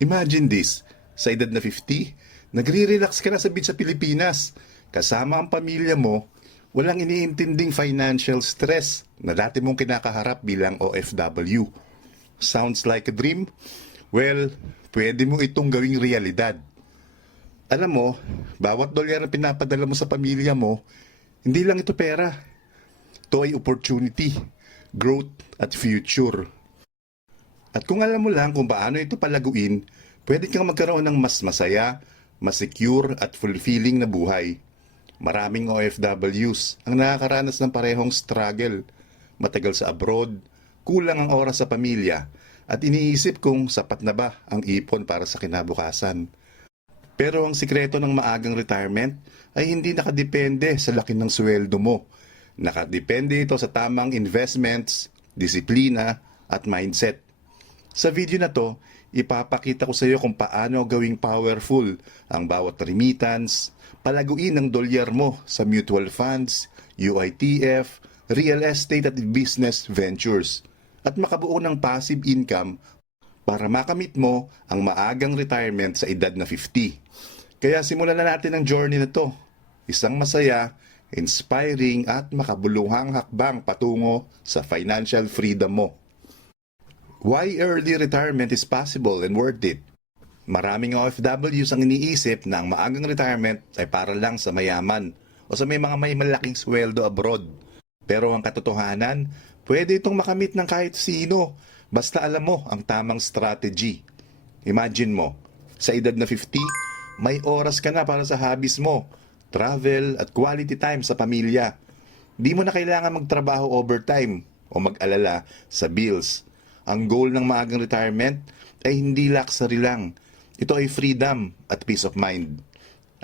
Imagine this, sa edad na 50, nagre-relax ka na sa beach sa Pilipinas. Kasama ang pamilya mo, walang iniintinding financial stress na dati mong kinakaharap bilang OFW. Sounds like a dream? Well, pwede mo itong gawing realidad. Alam mo, bawat dolyar na pinapadala mo sa pamilya mo, hindi lang ito pera. Ito ay opportunity, growth at future. At kung alam mo lang kung paano ito palaguin, pwede kang magkaroon ng mas masaya, mas secure at fulfilling na buhay. Maraming OFWs ang nakakaranas ng parehong struggle. Matagal sa abroad, kulang ang oras sa pamilya, at iniisip kung sapat na ba ang ipon para sa kinabukasan. Pero ang sikreto ng maagang retirement ay hindi nakadepende sa laki ng sweldo mo. Nakadepende ito sa tamang investments, disiplina, at mindset. Sa video na to, ipapakita ko sa iyo kung paano gawing powerful ang bawat remittance, palaguin ang dolyar mo sa mutual funds, UITF, real estate at business ventures, at makabuo ng passive income para makamit mo ang maagang retirement sa edad na 50. Kaya simulan na natin ang journey na to. Isang masaya, inspiring at makabuluhang hakbang patungo sa financial freedom mo. Why early retirement is possible and worth it? Maraming OFWs ang iniisip na ang maagang retirement ay para lang sa mayaman o sa may mga may malaking sweldo abroad. Pero ang katotohanan, pwede itong makamit ng kahit sino basta alam mo ang tamang strategy. Imagine mo, sa edad na 50, may oras ka na para sa hobbies mo, travel at quality time sa pamilya. Di mo na kailangan magtrabaho overtime o mag-alala sa bills. Ang goal ng maagang retirement ay hindi luxury lang. Ito ay freedom at peace of mind.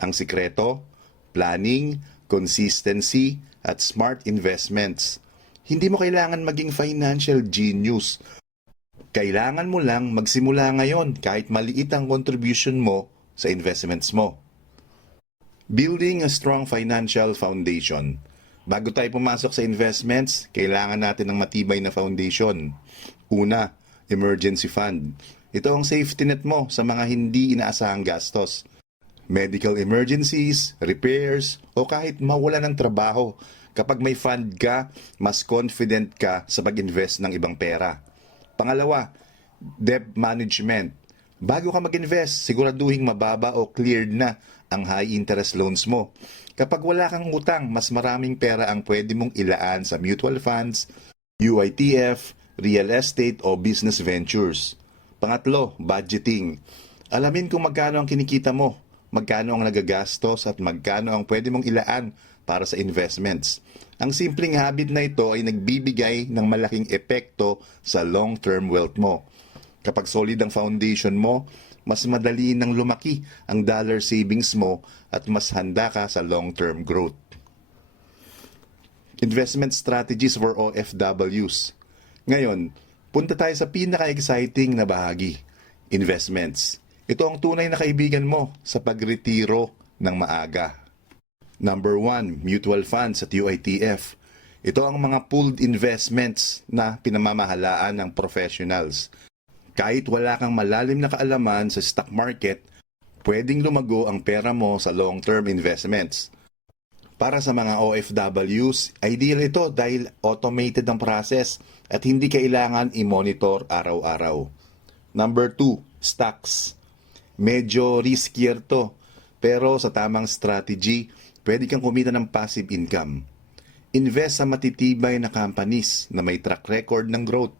Ang sikreto, planning, consistency, at smart investments. Hindi mo kailangan maging financial genius. Kailangan mo lang magsimula ngayon kahit maliit ang contribution mo sa investments mo. Building a strong financial foundation. Bago tayo pumasok sa investments, kailangan natin ng matibay na foundation. Una, emergency fund. Ito ang safety net mo sa mga hindi inaasahang gastos. Medical emergencies, repairs, o kahit mawala ng trabaho. Kapag may fund ka, mas confident ka sa pag-invest ng ibang pera. Pangalawa, debt management. Bago ka mag-invest, siguraduhin mababa o cleared na ang high interest loans mo. Kapag wala kang utang, mas maraming pera ang pwede mong ilaan sa mutual funds, UITF, real estate o business ventures. Pangatlo, budgeting. Alamin kung magkano ang kinikita mo, magkano ang nagagastos at magkano ang pwede mong ilaan para sa investments. Ang simpleng habit na ito ay nagbibigay ng malaking epekto sa long-term wealth mo. Kapag solid ang foundation mo, mas madali nang lumaki ang dollar savings mo at mas handa ka sa long-term growth. Investment strategies for OFWs. Ngayon, punta tayo sa pinaka-exciting na bahagi, investments. Ito ang tunay na kaibigan mo sa pagretiro ng maaga. Number 1, mutual funds at UITF. Ito ang mga pooled investments na pinamamahalaan ng professionals. Kahit wala kang malalim na kaalaman sa stock market, pwedeng lumago ang pera mo sa long-term investments. Para sa mga OFWs, ideal ito dahil automated ang process at hindi kailangan i-monitor araw-araw. Number 2, stocks. Medyo riskier to, pero sa tamang strategy, pwede kang kumita ng passive income. Invest sa matitibay na companies na may track record ng growth.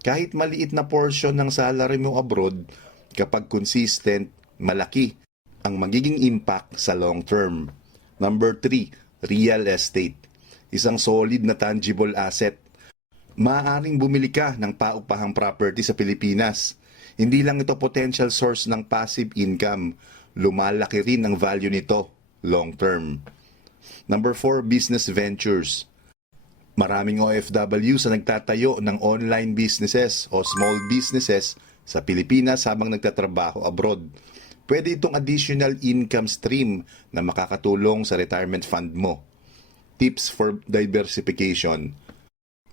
Kahit maliit na portion ng salary mo abroad, kapag consistent, malaki ang magiging impact sa long term. Number 3, real estate. Isang solid na tangible asset. Maaaring bumili ka ng paupahang property sa Pilipinas. Hindi lang ito potential source ng passive income. Lumalaki rin ang value nito long term. Number 4, business ventures. Maraming OFW sa nagtatayo ng online businesses o small businesses sa Pilipinas habang nagtatrabaho abroad. Pwede itong additional income stream na makakatulong sa retirement fund mo. Tips for diversification.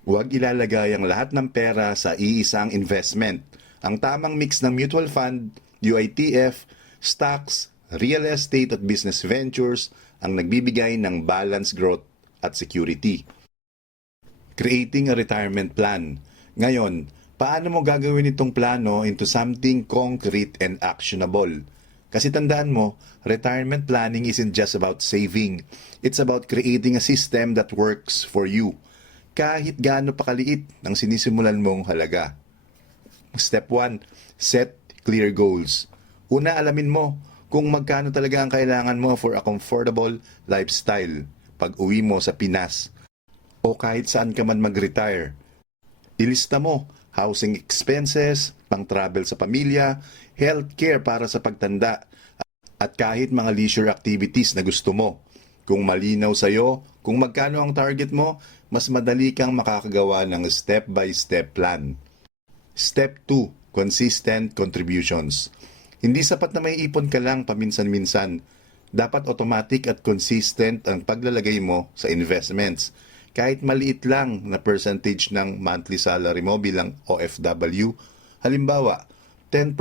Huwag ilalagay ang lahat ng pera sa iisang investment. Ang tamang mix ng mutual fund, UITF, stocks, real estate at business ventures ang nagbibigay ng balance growth at security. Creating a retirement plan. Ngayon, paano mo gagawin itong plano into something concrete and actionable? Kasi tandaan mo, retirement planning isn't just about saving. It's about creating a system that works for you. Kahit gaano pa kaliit ang sinisimulan mong halaga. Step 1, set clear goals. Una, alamin mo kung magkano talaga ang kailangan mo for a comfortable lifestyle pag uwi mo sa Pinas o kahit saan ka man mag-retire. Ilista mo housing expenses, pang-travel sa pamilya, healthcare para sa pagtanda, at kahit mga leisure activities na gusto mo. Kung malinaw sa'yo kung magkano ang target mo, mas madali kang makakagawa ng step-by-step plan. Step 2, consistent contributions. Hindi sapat na may ipon ka lang paminsan-minsan. Dapat automatic at consistent ang paglalagay mo sa investments. Kahit maliit lang na percentage ng monthly salary mo bilang OFW, halimbawa 10%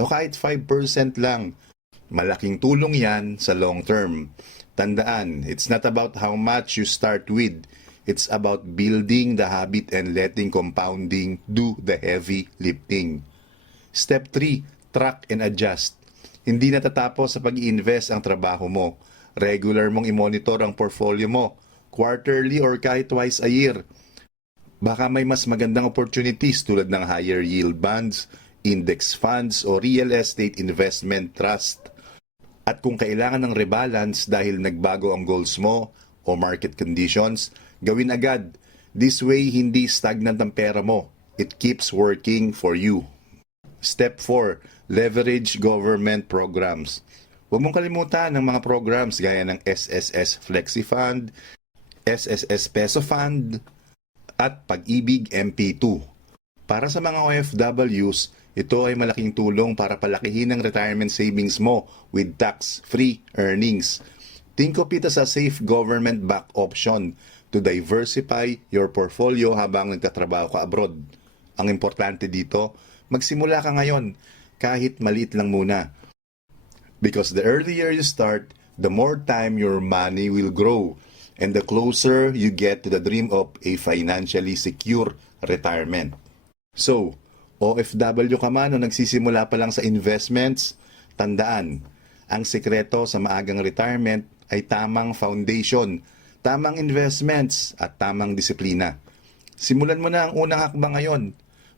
o kahit 5% lang, malaking tulong yan sa long term. Tandaan, it's not about how much you start with. It's about building the habit and letting compounding do the heavy lifting. Step 3, track and adjust. Hindi natatapos sa pag-invest ang trabaho mo. Regular mong i-monitor ang portfolio mo, quarterly or kahit twice a year. Baka may mas magandang opportunities tulad ng higher yield bonds, index funds o real estate investment trust. At kung kailangan ng rebalance dahil nagbago ang goals mo o market conditions, gawin agad. This way, hindi stagnant ang pera mo. It keeps working for you. Step 4. Leverage government programs. Huwag mong kalimutan ng mga programs gaya ng SSS Flexi Fund, SSS Peso Fund, at Pag-ibig MP2. Para sa mga OFWs, ito ay malaking tulong para palakihin ang retirement savings mo with tax-free earnings. Think of it as a safe government-backed option to diversify your portfolio habang nagtatrabaho ka abroad. Ang importante dito, magsimula ka ngayon, kahit maliit lang muna. Because the earlier you start, the more time your money will grow and the closer you get to the dream of a financially secure retirement. So, OFW ka man o nagsisimula pa lang sa investments, tandaan, ang sekreto sa maagang retirement ay tamang foundation, tamang investments at tamang disiplina. Simulan mo na ang unang hakbang ngayon.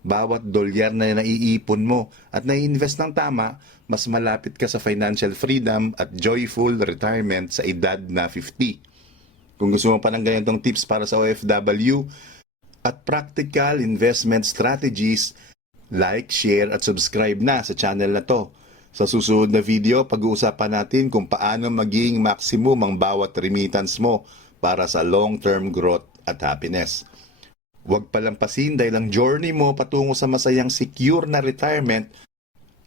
Bawat dolyar na naiipon mo at nai-invest ng tama, mas malapit ka sa financial freedom at joyful retirement sa edad na 50. Kung gusto mo pa ng ganitong tips para sa OFW at practical investment strategies, like, share at subscribe na sa channel na to. Sa susunod na video, pag-uusapan natin kung paano maging maximum ang bawat remittance mo para sa long-term growth at happiness. Huwag palampasin dahil ang journey mo patungo sa masayang secure na retirement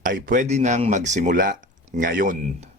ay pwede nang magsimula ngayon.